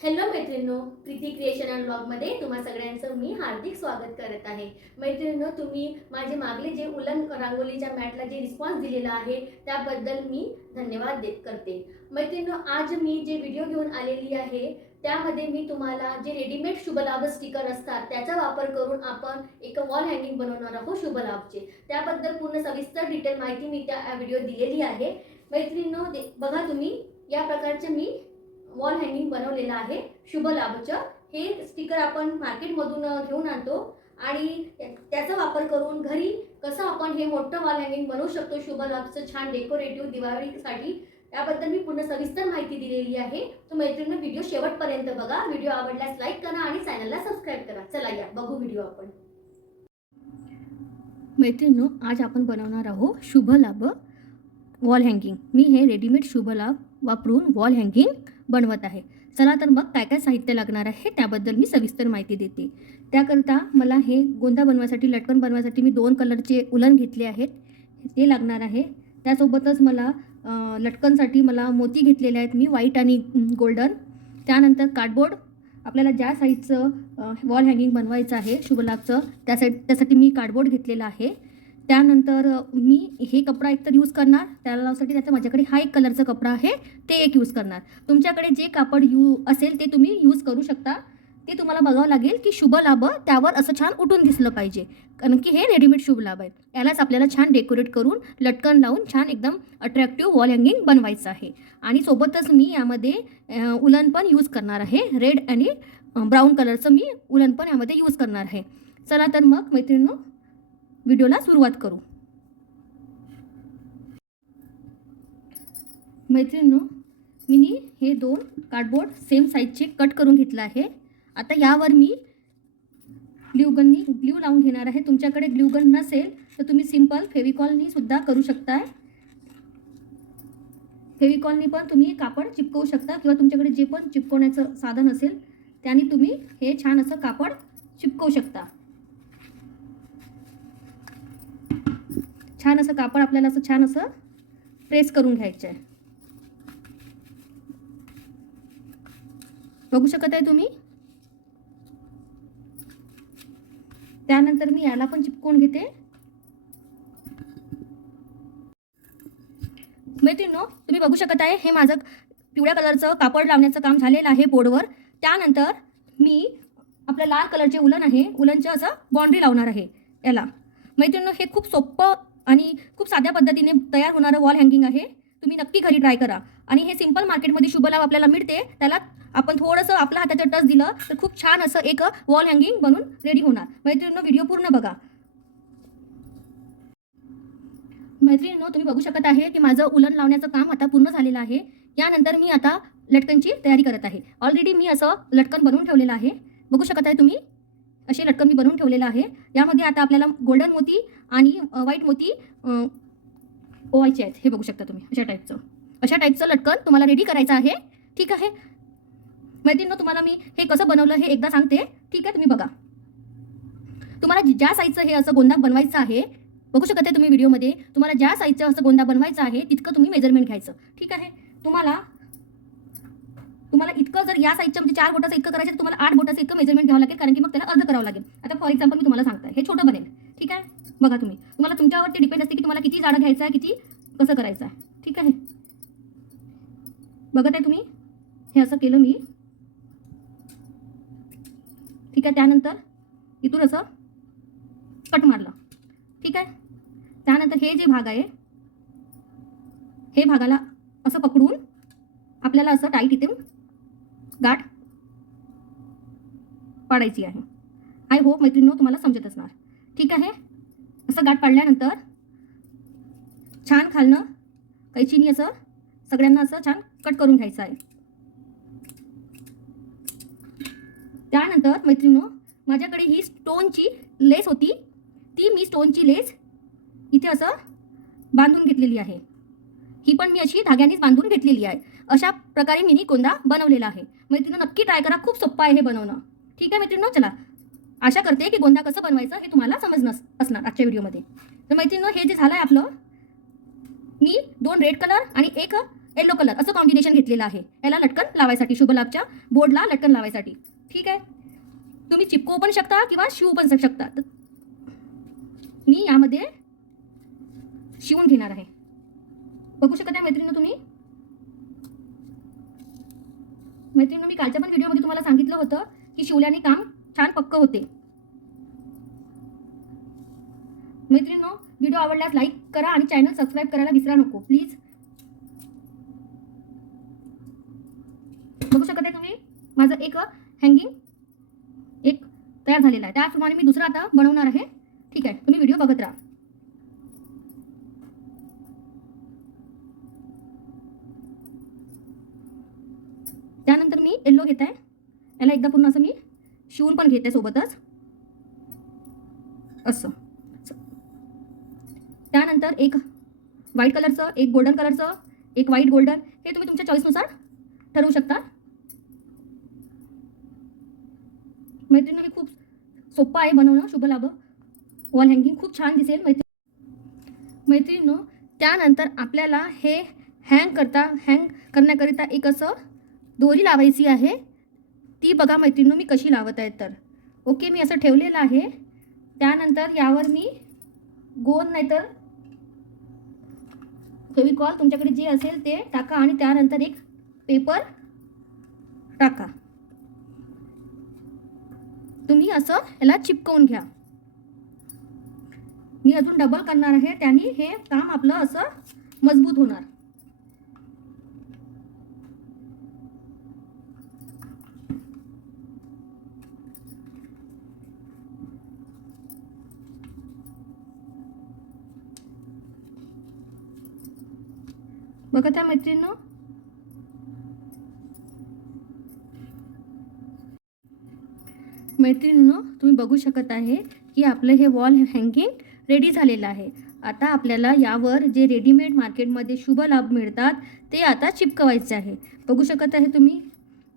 Hello मैत्रिणींनो Preeti creation and ब्लॉगमध्ये तुम्हा सगळ्यांचं मी हार्दिक स्वागत करत आहे. मैत्रिणींनो तुम्ही माझे मागले जे उलन रांगोलीच्या मॅटला जे रिस्पॉन्स दिलेला आहे त्याबद्दल मी धन्यवाद देत करते. मैत्रिणींनो आज मी जे व्हिडिओ घेऊन आलेली आहे त्यामध्ये मी तुम्हाला जे रेडीमेड शुभलाभ स्टिकर असतात त्याचा वापर करून आपण एक वॉल हँगिंग बनवणार आहोत शुभलाभचे. त्याबद्दल पूर्ण सविस्तर डिटेल माहिती मी त्या व्हिडिओ दिलेली आहे. मैत्रिणींनो बघा तुम्ही या प्रकारचे मी वॉल हँगिंग बनवलेलं आहे. शुभ लाभचं. हे स्टिकर आपण मार्केटमधून घेऊन आणतो. आणि त्याचा वापर करून घरी कसं आपण हे मोठं वॉल हँगिंग बनवू शकतो शुभ लाभचं छान डेकोरेटिव्ह दिवाळीसाठी त्याबद्दल मी पूर्ण सविस्तर माहिती दिलेली आहे. तर मैत्रिणी व्हिडिओ शेवटपर्यंत बघा. व्हिडिओ आवडल्यास लाईक करा आणि चॅनलला सबस्क्राईब करा. चला या बघू व्हिडिओ आपण. मैत्रिणीनो आज आपण बनवणार आहोत शुभ लाभ वॉल हँगिंग मी हे रेडीमेड शुभ लाभ वापरून वॉल हँगिंग बनवत आहे. चला तर मग काय काय साहित्य लागणार आहे त्याबद्दल मी सविस्तर माहिती देते. त्याकरता मला हे गोंदा बनवायसाठी लटकन बनवायसाठी मी दोन कलरचे उलन घेतले आहेत. ते लागणार आहे. त्यासोबतच मला लटकनसाठी मला मोती घेतलेले आहेत मी व्हाईट आणि गोल्डन त्यानंतर कार्डबोर्ड आपल्याला ज्या साईजचं वॉल हँगिंग बनवायचं आहे शुभलाभचं त्यासाठी त्यासाठी मी कार्डबोर्ड घेतलेला आहे. त्यानंतर मी हे कपडा एकतर यूज करणार त्यासाठी त्याचा माझ्याकडे हा एक कलरचा कपडा आहे ते एक यूज करणार. तुमच्याकडे जे कापड यू असेल ते तुम्ही यूज करू शकता. ते तुम्हाला बघावं लागेल की शुभ लाभ त्यावर असं छान उठून दिसलं पाहिजे. कारण की हे रेडीमेड शुभ लाभ आहे यालाच आपल्याला छान डेकोरेट करून लटकन लावून छान एकदम अट्रॅक्टिव्ह वॉल हँगिंग बनवायचं आहे. आणि सोबतच मी यामध्ये उलन पण यूज करणार आहे. रेड आणि ब्राऊन कलरचं मी उलन पण यामध्ये यूज करणार आहे. चला तर मग मैत्रिणी व्हिडिओला सुरुवात करू. मैत्रिणींनो मी हे दोन कार्डबोर्ड सेम साईजचे कट करून घेतलं आहे. आता यावर मी ग्ल्यूगननी ग्ल्यू लावून घेणार आहे. तुमच्याकडे ग्ल्यूगन नसेल तर तुम्ही सिंपल फेविकॉलनी सुद्धा करू शकताय. फेविकॉलनी पण तुम्ही कापड चिपकवू शकता किंवा तुमच्याकडे जे पण चिपकवण्याचं साधन असेल त्याने तुम्ही हे छान असं कापड चिपकवू शकता. छान असं कापड आपल्याला असं छान असं प्रेस करून घ्यायचं आहे. बघू शकत आहे तुम्ही? त्यानंतर मी याला पण चिपकून घेते. मैत्रिणींनो तुम्ही बघू शकत आहे हे माझं पिवळ्या कलरचं कापड लावण्याचं काम झालेलं आहे बोर्डवर. त्यानंतर मी आपलं लाल कलरचे उलन आहे उलनचं असं बाँड्री लावणार आहे याला. मैत्रिणींनो हे खूप सोपं आणि खूप साध्या पद्धतीने तयार होणारं वॉल हँगिंग आहे. तुम्ही नक्की घरी ट्राय करा. आणि हे सिंपल मार्केटमध्ये शुभलाभ आपल्याला मिळते. त्याला आपण थोडंसं आपल्या हाताचं टच दिलं तर खूप छान असं एक वॉल हँगिंग बनून रेडी होणार. मैत्रिणींनो व्हिडिओ पूर्ण बघा. मैत्रिणींनो तुम्ही बघू शकत आहे की माझं उलन लावण्याचं काम आता पूर्ण झालेलं आहे. यानंतर मी आता लटकनची तयारी करत आहे. ऑलरेडी मी असं लटकन बनवून ठेवलेलं आहे. बघू शकत आहे तुम्ही? असे लटकन मी बनवून ठेवलेलं आहे. यामध्ये आता आपल्याला गोल्डन मोती आणि व्हाईट मोती ओवायचे आहेत. हे बघू शकता तुम्ही अशा टाईपचं अशा टाईपचं लटकन तुम्हाला रेडी करायचं आहे. ठीक आहे? मैत्रिणींनो तुम्हाला मी हे कसं बनवलं हे एकदा सांगते. ठीक आहे? तुम्ही बघा. तुम्हाला ज्या साईजचं हे असं गोंदा बनवायचं आहे बघू शकत आहे तुम्ही व्हिडिओमध्ये तुम्हाला ज्या साईजचं असं गोंदा बनवायचं आहे तितकं तुम्ही मेजरमेंट घ्यायचं. ठीक आहे? तुम्हाला तुम्हाला इतकं जर या साईजच्या म्हणजे चार बोटाचं इतकं करायचं तुम्हाला आठ बोटाचं इतकं मेजरमेंट घ्यावं लागेल कारण की मग त्याला अर्ध करावं लागेल. आता फॉर एक्झाम्पल मी तुम्हाला सांगतं. हे छोटं बनेल. ठीक आहे? बघा तुम्ही. तुम्हाला तुमच्यावरती डिपेंड असते की तुम्हाला किती जाडं घ्यायचं आहे किती कसं करायचं आहे. ठीक आहे? बघत आहे तुम्ही? हे असं केलं मी. ठीक आहे त्यानंतर इथून असं कट मारलं. ठीक आहे? त्यानंतर हे जे भाग आहे हे भागाला असं पकडून आपल्याला असं टाईट इथे गाठ पाडायची आहे. आय होप मैत्रिणी तुम्हाला समजत असणार. ठीक आहे? असं गाठ पाडल्यानंतर छान खालणं कैचिनी असं सगळ्यांना असं छान कट करून घ्यायचं आहे. त्यानंतर मैत्रिणो माझ्याकडे ही स्टोनची लेस होती. ती मी स्टोनची लेस इथे असं बांधून घेतलेली आहे. ही पण मी अशी धाग्यानेच बांधून घेतलेली आहे. अशा प्रकारे मिनी कोंदा बनवलेला आहे. मैत्रिणी नक्की ट्राय करा. खूप सोप्पा आहे हे बनवणं. ठीक आहे मैत्रिणींनो? चला. आशा करते की गोंदा कसं बनवायचं हे तुम्हाला समजणं असणार आजच्या व्हिडिओमध्ये. तर मैत्रिणींनो हे जे झालं आहे आपलं मी दोन रेड कलर आणि एक येलो कलर असं कॉम्बिनेशन घेतलेलं आहे. याला लटकन लावायसाठी शुभ लाभच्या बोर्डला लटकन लावायसाठी. ठीक आहे? तुम्ही चिपकवू पण शकता किंवा शिवू पण शकता. तर मी यामध्ये शिवून घेणार आहे. बघू शकत आहे मैत्रिणी तुम्ही? मैत्रिणी मी कालच्या पण व्हिडिओमध्ये तुम्हाला सांगितलं होतं की शिवल्याने काम छान पक्क होते. मैत्रिणींनो व्हिडिओ आवडल्यास लाईक करा आणि चॅनल सबस्क्राईब करायला विसरा नको. प्लीज बघू शकत आहे तुम्ही? माझं एक हँगिंग एक तयार झालेला आहे. त्याप्रमाणे मी दुसरा आता बनवणार आहे. ठीक आहे तुम्ही व्हिडिओ बघत राहा. त्यानंतर मी येल्लो घेत आहे. याला एकदा पूर्ण असं मी शिवून पण घेते सोबतच. असं. त्यानंतर एक व्हाईट कलरचं एक गोल्डन कलरचं एक व्हाईट गोल्डन हे तुम्ही तुमच्या चॉईसनुसार ठरवू शकता. मैत्रिणी हे खूप सोपं आहे बनवणं शुभ लाभ. वॉल हँगिंग खूप छान दिसेल मैत्री मैत्रिणीनो त्यानंतर आपल्याला हे हँग करता हँग करण्याकरिता एक असं दोरी लावायची आहे. ती बघा मैत्रिणीनो मी कशी लावत आहे तर. ओके मी असं ठेवलेलं आहे. त्यानंतर यावर मी गोल नाहीतर फेविकॉल तुमच्याकडे जे असेल ते टाका आणि त्यानंतर एक पेपर टाका. तुम्ही असं याला चिपकवून घ्या. मी अजून डबल करणार आहे. त्यांनी हे काम आपलं असं मजबूत होणार. बघा त्या मैत्रिणीनं मैत्रिणीनं तुम्ही बघू शकत आहे की आपलं हे वॉल हँगिंग रेडी झालेलं आहे. आता आपल्याला यावर जे रेडीमेड मार्केटमध्ये शुभ लाभ मिळतात ते आता चिपकवायचे आहे. बघू शकत आहे तुम्ही?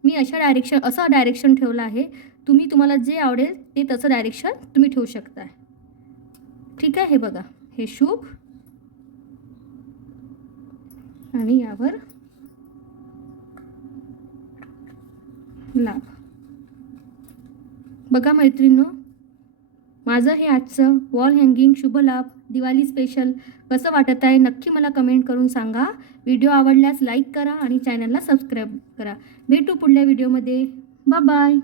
मी अशा डायरेक्शन असं डायरेक्शन ठेवलं आहे. तुम्ही तुम्हाला जे आवडेल ते तसं डायरेक्शन तुम्ही ठेवू शकता ठीक आहे हे बघा. हे शुभ. आणि यावर लाभ बघा मैत्रिणींनो माझं हे आजचं वॉल हँगिंग शुभ लाभ. दिवाळी स्पेशल कसं वाटत आहे नक्की मला कमेंट करून सांगा. व्हिडिओ आवडल्यास लाईक करा आणि चॅनलला सबस्क्राईब करा. भेटू पुढल्या व्हिडिओमध्ये बाय बाय